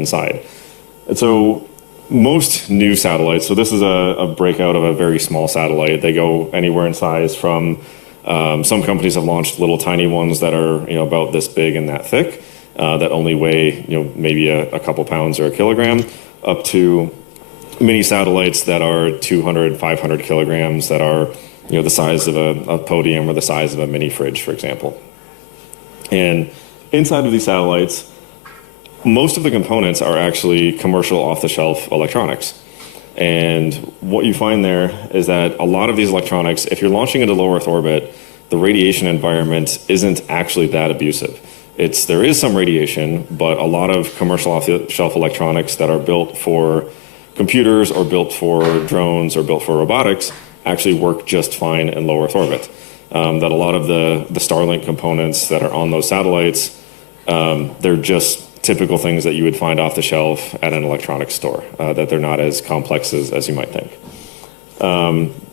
inside. And so most new satellites, so this is a breakout of a very small satellite. They go anywhere in size from, some companies have launched little tiny ones that are about this big and that thick, that only weigh maybe a couple pounds or a kilogram, up to mini satellites that are 200, 500 kilograms that are the size of a podium or the size of a mini fridge, for example. And inside of these satellites, most of the components are actually commercial off-the-shelf electronics. And what you find there is that a lot of these electronics, if you're launching into low Earth orbit, the radiation environment isn't actually that abusive. There is some radiation, but a lot of commercial off-the-shelf electronics that are built for computers or built for drones or built for robotics actually work just fine in low Earth orbit. That a lot of the Starlink components that are on those satellites, they're just typical things that you would find off the shelf at an electronics store, that they're not as complex as you might think.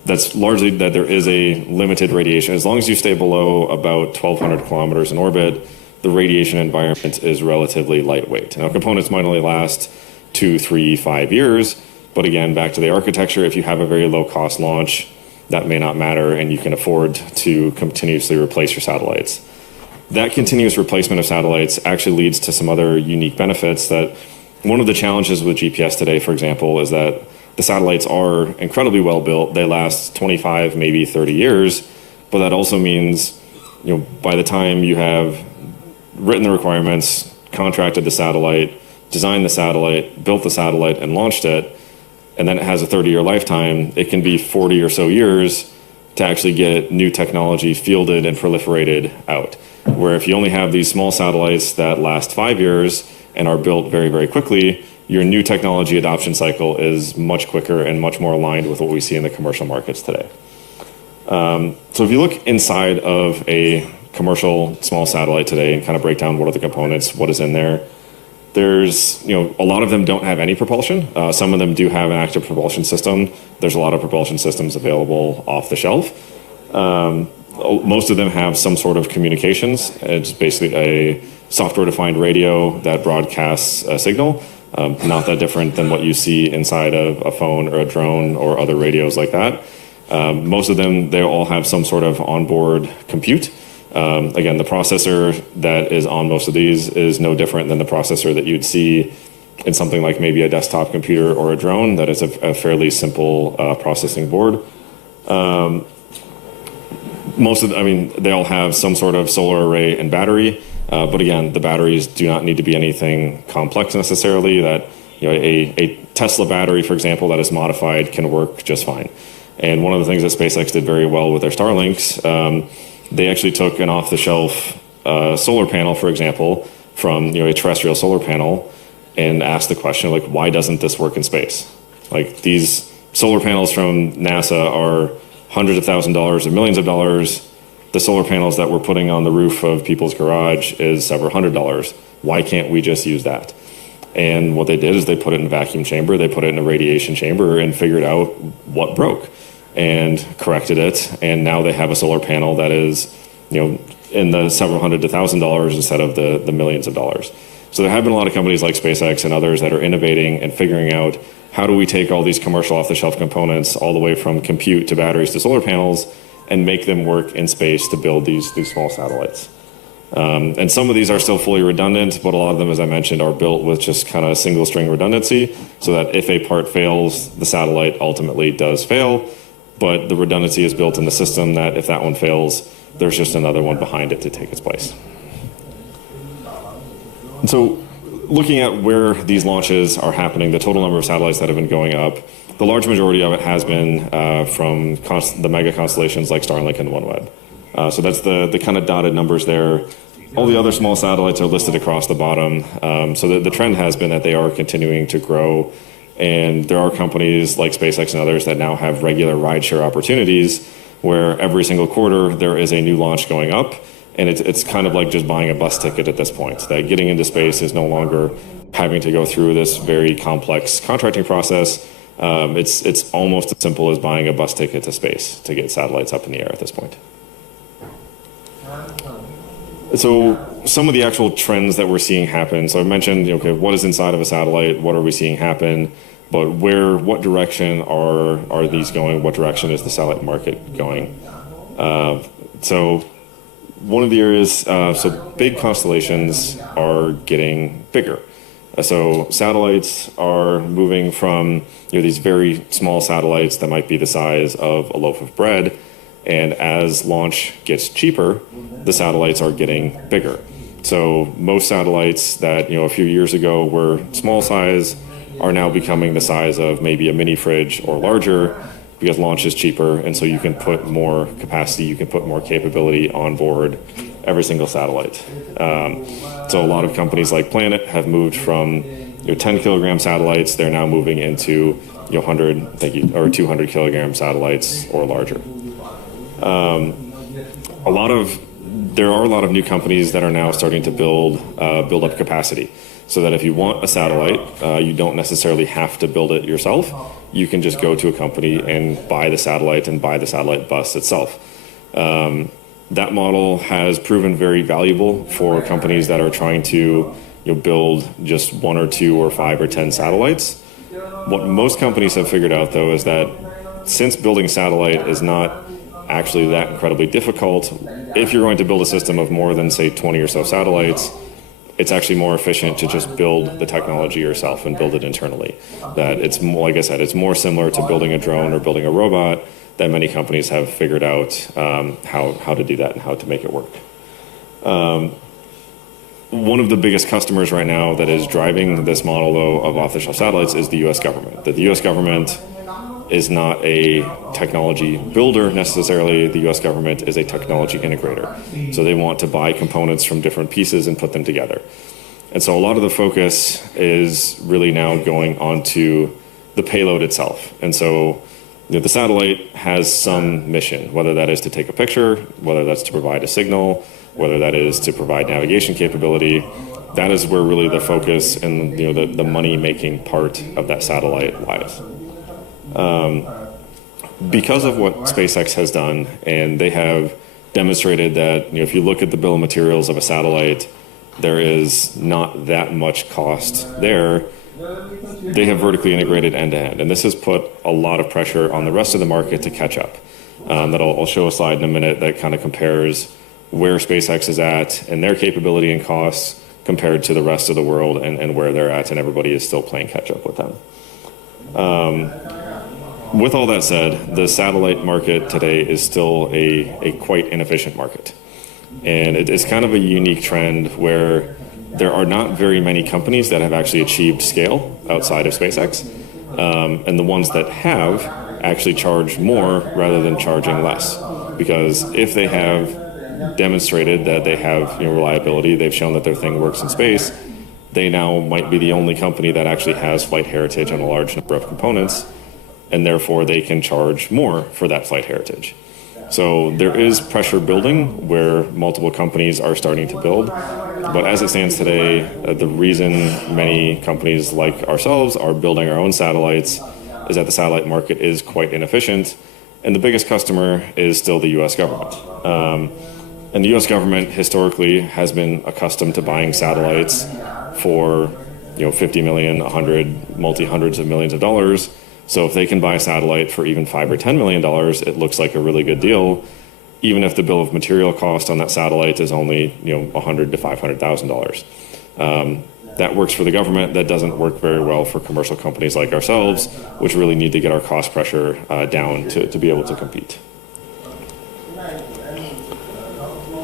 That's largely that there is a limited radiation. As long as you stay below about 1,200 kilometers in orbit, the radiation environment is relatively lightweight. Now, components might only last 2, 3, 5 years, but again, back to the architecture, if you have a very low-cost launch, that may not matter, and you can afford to continuously replace your satellites. That continuous replacement of satellites actually leads to some other unique benefits. That one of the challenges with GPS today, for example, is that the satellites are incredibly well built. They last 25, maybe 30 years, but that also means, by the time you have written the requirements, contracted the satellite, designed the satellite, built the satellite, and launched it, and then it has a 30-year lifetime, it can be 40 or so years to actually get new technology fielded and proliferated out. Where if you only have these small satellites that last 5 years and are built very, very quickly, your new technology adoption cycle is much quicker and much more aligned with what we see in the commercial markets today. So if you look inside of a commercial small satellite today and kind of break down what are the components, what is in there, there's, a lot of them don't have any propulsion. Some of them do have an active propulsion system. There's a lot of propulsion systems available off the shelf. Most of them have some sort of communications. It's basically a software-defined radio that broadcasts a signal, not that different than what you see inside of a phone or a drone or other radios like that. Most of them, they all have some sort of onboard compute. Again, the processor that is on most of these is no different than the processor that you'd see in something like maybe a desktop computer or a drone. That is a fairly simple processing board. They all have some sort of solar array and battery, but again, the batteries do not need to be anything complex necessarily. That a Tesla battery, for example, that is modified can work just fine. And one of the things that SpaceX did very well with their Starlinks, they actually took an off-the-shelf solar panel, for example, from a terrestrial solar panel, and asked the question, why doesn't this work in space? These solar panels from NASA are hundreds of thousands of dollars or millions of dollars. The solar panels that we're putting on the roof of people's garage is several $100s. Why can't we just use that? And what they did is they put it in a vacuum chamber, they put it in a radiation chamber, and figured out what broke and corrected it. And now they have a solar panel that is, in the several hundred to $1,000 instead of the millions of dollars. So there have been a lot of companies like SpaceX and others that are innovating and figuring out how do we take all these commercial off-the-shelf components all the way from compute to batteries to solar panels and make them work in space to build these small satellites. And some of these are still fully redundant, but a lot of them, as I mentioned, are built with just kind of single string redundancy, so that if a part fails, the satellite ultimately does fail, but the redundancy is built in the system that if that one fails, there's just another one behind it to take its place. And so looking at where these launches are happening, the total number of satellites that have been going up, the large majority of it has been from the mega constellations like Starlink and OneWeb. So that's the kind of dotted numbers there. All the other small satellites are listed across the bottom. So the trend has been that they are continuing to grow. And there are companies like SpaceX and others that now have regular rideshare opportunities where every single quarter there is a new launch going up. And it's kind of like just buying a bus ticket at this point. That getting into space is no longer having to go through this very complex contracting process. It's almost as simple as buying a bus ticket to space to get satellites up in the air at this point. So some of the actual trends that we're seeing happen. So I mentioned, okay, what is inside of a satellite? What are we seeing happen? But what direction are these going? What direction is the satellite market going? So one of the areas, so big constellations are getting bigger. So satellites are moving from these very small satellites that might be the size of a loaf of bread, and as launch gets cheaper, the satellites are getting bigger. So most satellites that a few years ago were small size are now becoming the size of maybe a mini fridge or larger, because launch is cheaper, and so you can put more capacity, you can put more capability on board every single satellite. So a lot of companies like Planet have moved from 10 kilogram satellites. They're now moving into 100, or 200 kilogram satellites or larger. There are a lot of new companies that are now starting to build up capacity, so that if you want a satellite, you don't necessarily have to build it yourself. You can just go to a company and buy the satellite and buy the satellite bus itself. That model has proven very valuable for companies that are trying to build just 1 or 2 or 5 or 10 satellites. What most companies have figured out, though, is that since building satellite is not actually that incredibly difficult, if you're going to build a system of more than, say, 20 or so satellites, it's actually more efficient to just build the technology yourself and build it internally. That it's more, like I said, it's more similar to building a drone or building a robot, that many companies have figured out how to do that and how to make it work. One of the biggest customers right now that is driving this model, though, of off-the-shelf satellites is the U.S. government. That the U.S. government is not a technology builder necessarily. The U.S. government is a technology integrator. So they want to buy components from different pieces and put them together. And so a lot of the focus is really now going onto the payload itself. And so the satellite has some mission, whether that is to take a picture, whether that's to provide a signal, whether that is to provide navigation capability. That is where really the focus and the money-making part of that satellite lies. Because of what SpaceX has done, and they have demonstrated that if you look at the bill of materials of a satellite, there is not that much cost there. They have vertically integrated end-to-end, and this has put a lot of pressure on the rest of the market to catch up. I'll show a slide in a minute that kind of compares where SpaceX is at and their capability and costs compared to the rest of the world and where they're at, and everybody is still playing catch-up with them. With all that said, the satellite market today is still a quite inefficient market. And it's kind of a unique trend where there are not very many companies that have actually achieved scale outside of SpaceX. And the ones that have actually charge more rather than charging less. Because if they have demonstrated that they have reliability, they've shown that their thing works in space, they now might be the only company that actually has flight heritage on a large number of components, and therefore they can charge more for that flight heritage. So there is pressure building where multiple companies are starting to build. But as it stands today, the reason many companies like ourselves are building our own satellites is that the satellite market is quite inefficient, and the biggest customer is still the U.S. government. And the U.S. government historically has been accustomed to buying satellites for 50 million, 100, multi-hundreds of millions of dollars. So if they can buy a satellite for even $5 or $10 million, it looks like a really good deal, even if the bill of material cost on that satellite is only $100,000 to $500,000. That works for the government. That doesn't work very well for commercial companies like ourselves, which really need to get our cost pressure down to be able to compete.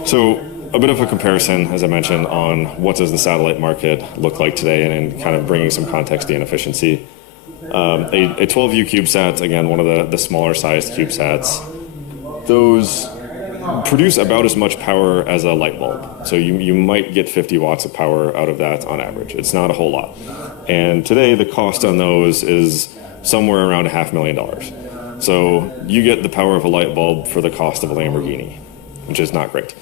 So a bit of a comparison, as I mentioned, on what does the satellite market look like today, and kind of bringing some context to inefficiency. A 12U CubeSat, again, one of the smaller sized CubeSats, those produce about as much power as a light bulb. So you might get 50 watts of power out of that on average. It's not a whole lot. And today the cost on those is somewhere around $500,000. So you get the power of a light bulb for the cost of a Lamborghini, which is not great.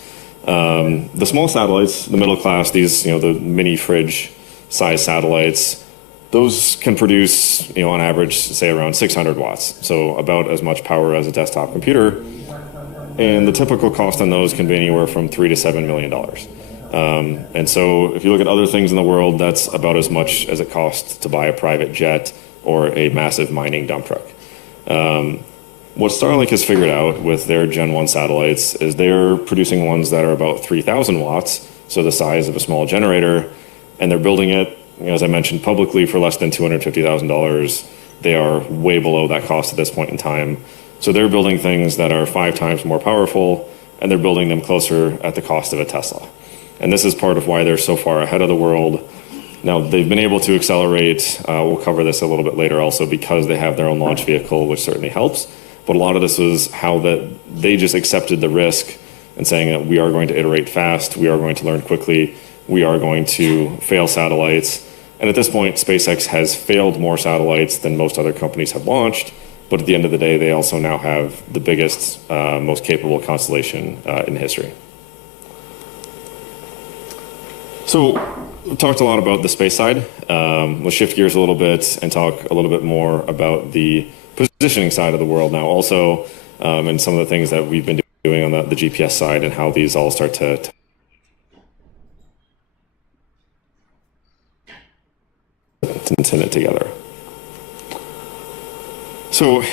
The small satellites, the middle class, these, the mini fridge size satellites, those can produce, on average, say around 600 watts. So about as much power as a desktop computer. And the typical cost on those can be anywhere from $3 to $7 million. And so if you look at other things in the world, that's about as much as it costs to buy a private jet or a massive mining dump truck. What Starlink has figured out with their Gen 1 satellites is they're producing ones that are about 3,000 watts, so the size of a small generator, and they're building it, as I mentioned, publicly for less than $250,000. They are way below that cost at this point in time. So they're building things that are 5 times more powerful, and they're building them closer at the cost of a Tesla. And this is part of why they're so far ahead of the world. Now, they've been able to accelerate, we'll cover this a little bit later also, because they have their own launch vehicle, which certainly helps. But a lot of this was how that they just accepted the risk and saying that we are going to iterate fast, we are going to learn quickly, we are going to fail satellites. And at this point, SpaceX has failed more satellites than most other companies have launched. But at the end of the day, they also now have the biggest, most capable constellation in history. So we talked a lot about the space side. We'll shift gears a little bit and talk a little bit more about the positioning side of the world now also, and some of the things that we've been doing on the GPS side and how these all start to it together. So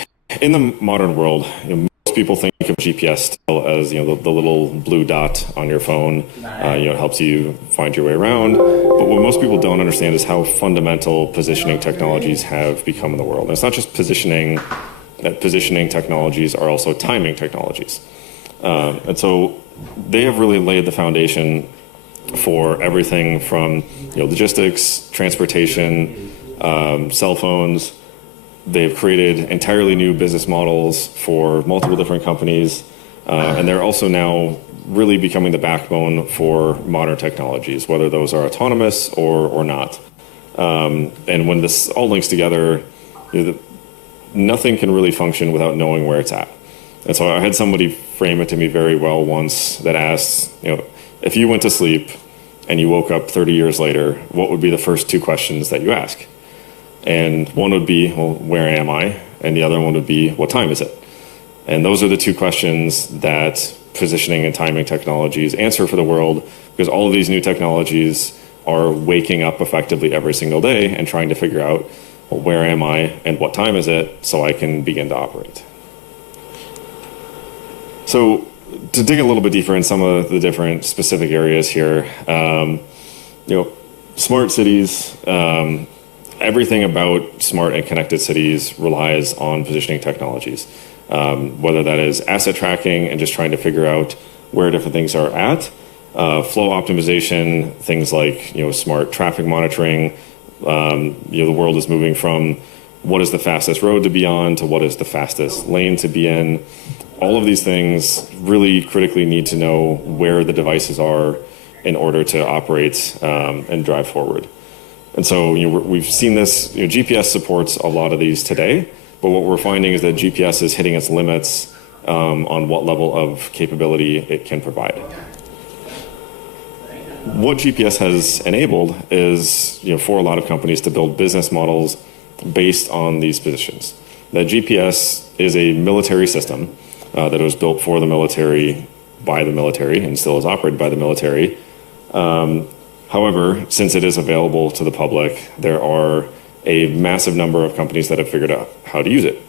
in the modern world, most people think of GPS still as the little blue dot on your phone. It helps you find your way around. But what most people don't understand is how fundamental positioning technologies have become in the world. And it's not just positioning. That positioning technologies are also timing technologies. And so they have really laid the foundation for everything from logistics, transportation, cell phones. They've created entirely new business models for multiple different companies, and they're also now really becoming the backbone for modern technologies, whether those are autonomous or not. And when this all links together, nothing can really function without knowing where it's at. And so I had somebody frame it to me very well once that asked, if you went to sleep and you woke up 30 years later, what would be the first 2 questions that you ask? And one would be, well, where am I? And the other one would be, what time is it? And those are the 2 questions that positioning and timing technologies answer for the world, because all of these new technologies are waking up effectively every single day and trying to figure out, well, where am I and what time is it, so I can begin to operate. So to dig a little bit deeper in some of the different specific areas here, smart cities, everything about smart and connected cities relies on positioning technologies, whether that is asset tracking and just trying to figure out where different things are at, flow optimization, things like smart traffic monitoring. The world is moving from what is the fastest road to be on to what is the fastest lane to be in. All of these things really critically need to know where the devices are in order to operate and drive forward. And so we've seen this, GPS supports a lot of these today, but what we're finding is that GPS is hitting its limits on what level of capability it can provide. What GPS has enabled is for a lot of companies to build business models based on these positions. That GPS is a military system that was built for the military, by the military, and still is operated by the military. However, since it is available to the public, there are a massive number of companies that have figured out how to use it.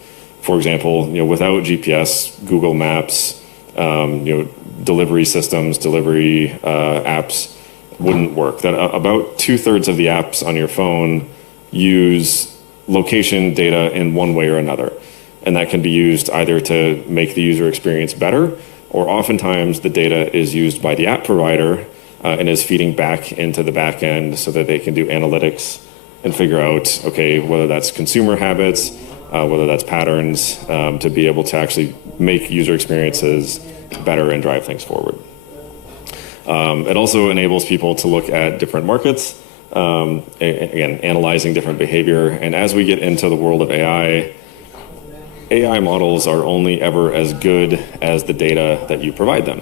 For example, without GPS, Google Maps, delivery systems, delivery apps wouldn't work. That about 2/3 of the apps on your phone use location data in one way or another. And that can be used either to make the user experience better, or oftentimes the data is used by the app provider and is feeding back into the back end so that they can do analytics and figure out, okay, whether that's consumer habits, whether that's patterns, to be able to actually make user experiences better and drive things forward. It also enables people to look at different markets, again, analyzing different behavior. And as we get into the world of AI models are only ever as good as the data that you provide them.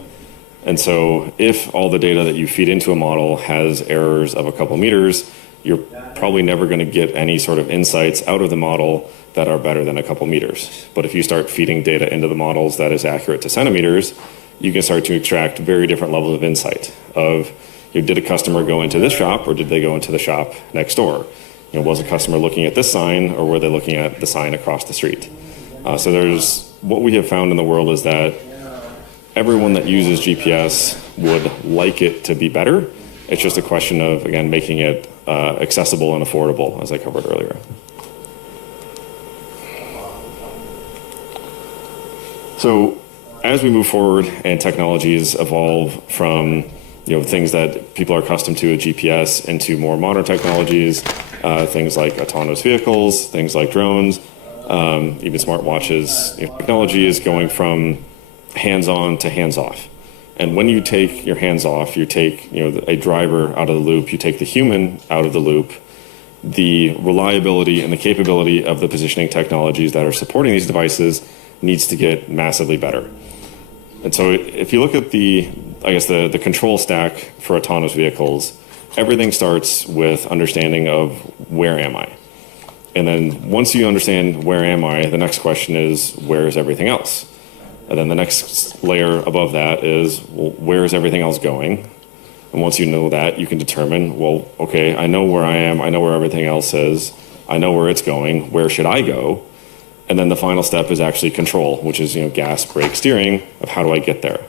And so if all the data that you feed into a model has errors of a couple meters, you're probably never going to get any sort of insights out of the model that are better than a couple meters. But if you start feeding data into the models that is accurate to centimeters, you can start to extract very different levels of insight of, did a customer go into this shop or did they go into the shop next door? Was a customer looking at this sign or were they looking at the sign across the street? So what we have found in the world is that everyone that uses GPS would like it to be better. It's just a question of, again, making it accessible and affordable, as I covered earlier. So as we move forward and technologies evolve from things that people are accustomed to at GPS into more modern technologies, things like autonomous vehicles, things like drones, even smartwatches, technology is going from hands-on to hands-off. And when you take your hands off, you take a driver out of the loop, you take the human out of the loop, the reliability and the capability of the positioning technologies that are supporting these devices needs to get massively better. And so if you look at the control stack for autonomous vehicles, everything starts with understanding of where am I? And then once you understand where am I, the next question is, where is everything else? And then the next layer above that is, well, where is everything else going? And once you know that, you can determine, well, okay, I know where I am, I know where everything else is, I know where it's going, where should I go? And then the final step is actually control, which is gas, brake, steering, of how do I get there?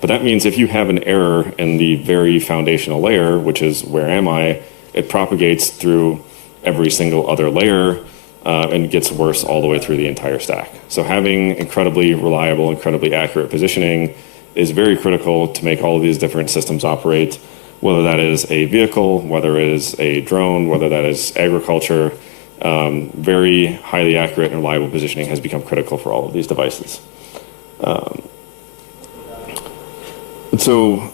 But that means if you have an error in the very foundational layer, which is where am I, it propagates through every single other layer, and gets worse all the way through the entire stack. So having incredibly reliable, incredibly accurate positioning is very critical to make all of these different systems operate, whether that is a vehicle, whether it is a drone, whether that is agriculture. Very highly accurate and reliable positioning has become critical for all of these devices. And so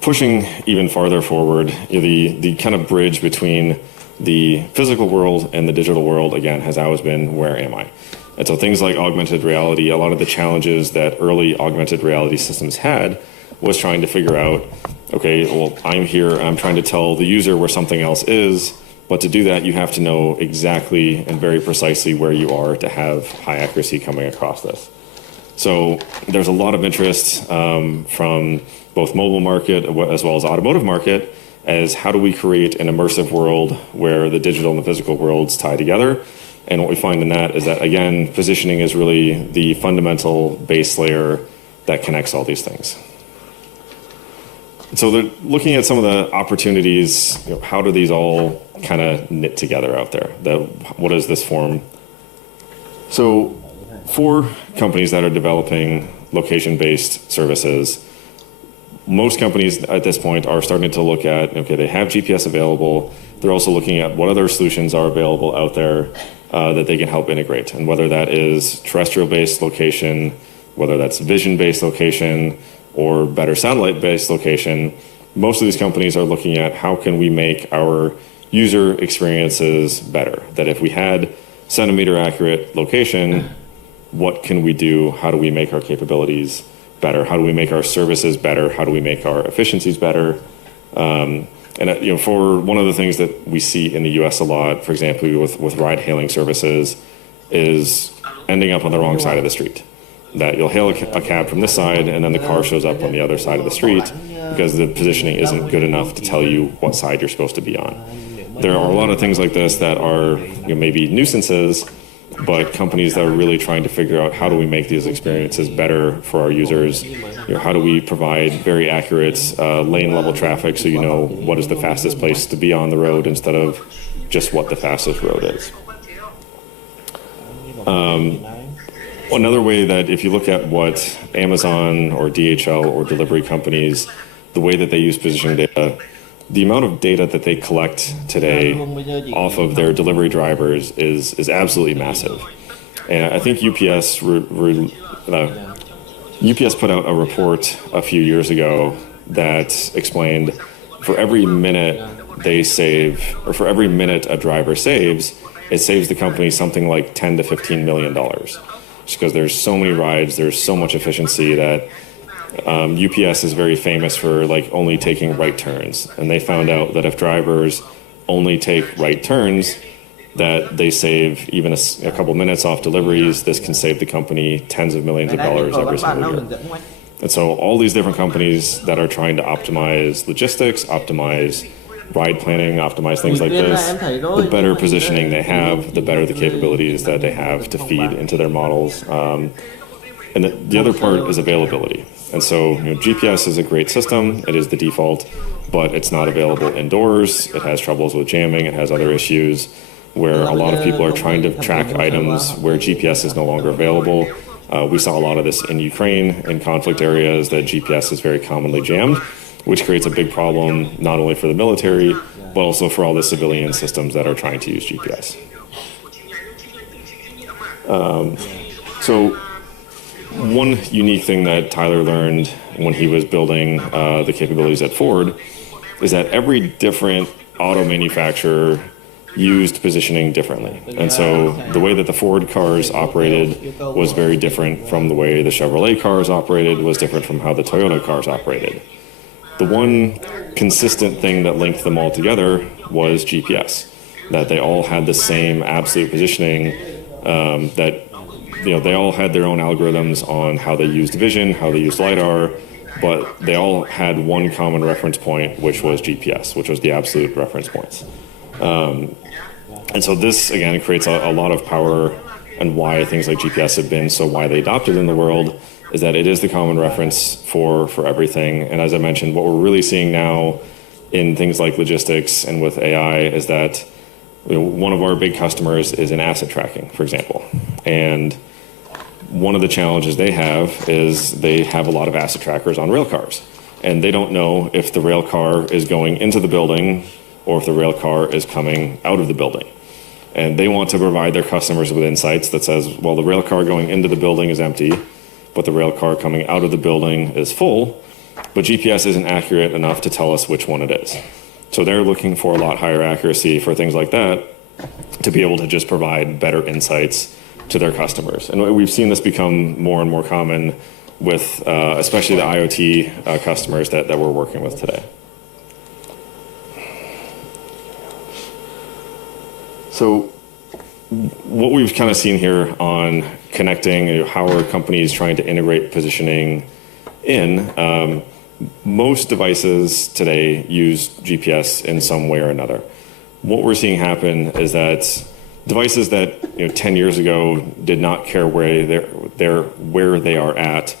pushing even farther forward, the kind of bridge between the physical world and the digital world, again, has always been, where am I? And so things like augmented reality, a lot of the challenges that early augmented reality systems had was trying to figure out, okay, well, I'm here, I'm trying to tell the user where something else is, but to do that, you have to know exactly and very precisely where you are to have high accuracy coming across this. So there's a lot of interest from both mobile market as well as automotive market as how do we create an immersive world where the digital and the physical worlds tie together. And what we find in that is that, again, positioning is really the fundamental base layer that connects all these things. So they're looking at some of the opportunities, how do these all kind of knit together out there? What does this form? So for companies that are developing location-based services, most companies at this point are starting to look at, okay, they have GPS available. They're also looking at what other solutions are available out there that they can help integrate. And whether that is terrestrial-based location, whether that's vision-based location, or better satellite-based location, most of these companies are looking at how can we make our user experiences better. That if we had centimeter accurate location, what can we do? How do we make our capabilities better? How do we make our services better? How do we make our efficiencies better? For one of the things that we see in the US a lot, for example, with ride-hailing services, is ending up on the wrong side of the street. That you'll hail a cab from this side and then the car shows up on the other side of the street because the positioning isn't good enough to tell you what side you're supposed to be on. There are a lot of things like this that are maybe nuisances, but companies that are really trying to figure out how do we make these experiences better for our users. How do we provide very accurate lane level traffic so you know what is the fastest place to be on the road instead of just what the fastest road is. Another way that if you look at what Amazon or DHL or delivery companies, the way that they use positioning data, the amount of data that they collect today off of their delivery drivers is absolutely massive. And I think UPS put out a report a few years ago that explained for every minute they save, or for every minute a driver saves, it saves the company something like $10 to $15 million. Just because there's so many rides, there's so much efficiency that UPS is very famous for only taking right turns. And they found out that if drivers only take right turns, that they save even a couple minutes off deliveries. This can save the company tens of millions of dollars every single year. And so all these different companies that are trying to optimize logistics, optimize ride planning, optimize things like this, the better positioning they have, the better the capabilities that they have to feed into their models. And the other part is availability. And so GPS is a great system. It is the default, but it's not available indoors. It has troubles with jamming. It has other issues where a lot of people are trying to track items where GPS is no longer available. We saw a lot of this in Ukraine, in conflict areas, that GPS is very commonly jammed, which creates a big problem not only for the military, but also for all the civilian systems that are trying to use GPS. So one unique thing that Tyler learned when he was building the capabilities at Ford is that every different auto manufacturer used positioning differently. And so the way that the Ford cars operated was very different from the way the Chevrolet cars operated, was different from how the Toyota cars operated. The one consistent thing that linked them all together was GPS, that they all had the same absolute positioning, that they all had their own algorithms on how they used vision, how they used LiDAR, but they all had one common reference point, which was GPS, which was the absolute reference points. And so this, again, creates a lot of power, and why things like GPS have been so widely adopted in the world is that it is the common reference for everything. And as I mentioned, what we're really seeing now in things like logistics and with AI is that one of our big customers is in asset tracking, for example. And one of the challenges they have is they have a lot of asset trackers on rail cars. And they don't know if the rail car is going into the building or if the rail car is coming out of the building. And they want to provide their customers with insights that says, well, the rail car going into the building is empty, but the rail car coming out of the building is full, but GPS isn't accurate enough to tell us which one it is. So they're looking for a lot higher accuracy for things like that to be able to just provide better insights to their customers. And we've seen this become more and more common with especially the IoT customers that we're working with today. So what we've kind of seen here on connecting, how are companies trying to integrate positioning in, most devices today use GPS in some way or another. What we're seeing happen is that devices that 10 years ago did not care where they are at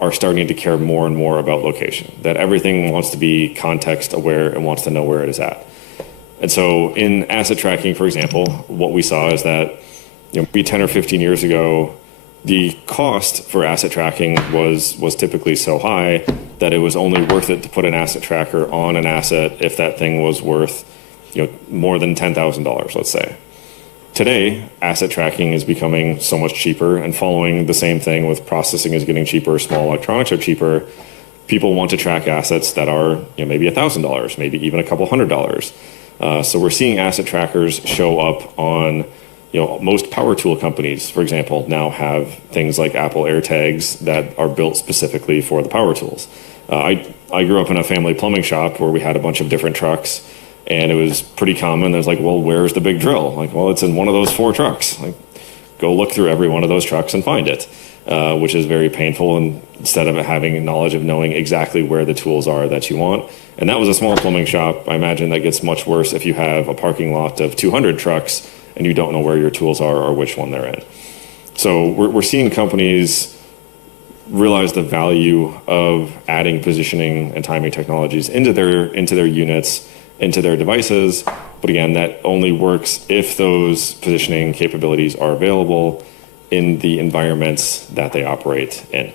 are starting to care more and more about location, that everything wants to be context aware and wants to know where it is at. And so in asset tracking, for example, what we saw is that maybe 10 or 15 years ago, the cost for asset tracking was typically so high that it was only worth it to put an asset tracker on an asset if that thing was worth more than $10,000, let's say. Today, asset tracking is becoming so much cheaper, and following the same thing with processing is getting cheaper, small electronics are cheaper. People want to track assets that are maybe $1,000, maybe even a couple $100. So we're seeing asset trackers show up on, most power tool companies, for example, now have things like Apple AirTags that are built specifically for the power tools. I grew up in a family plumbing shop where we had a bunch of different trucks, and it was pretty common. There's like, well, where's the big drill? Like, well, it's in one of those 4 trucks. Like, go look through every one of those trucks and find it, which is very painful. And instead of having knowledge of knowing exactly where the tools are that you want. And that was a small plumbing shop. I imagine that gets much worse if you have a parking lot of 200 trucks and you don't know where your tools are or which one they're in. So we're seeing companies realize the value of adding positioning and timing technologies into their units, into their devices. But again, that only works if those positioning capabilities are available in the environments that they operate in.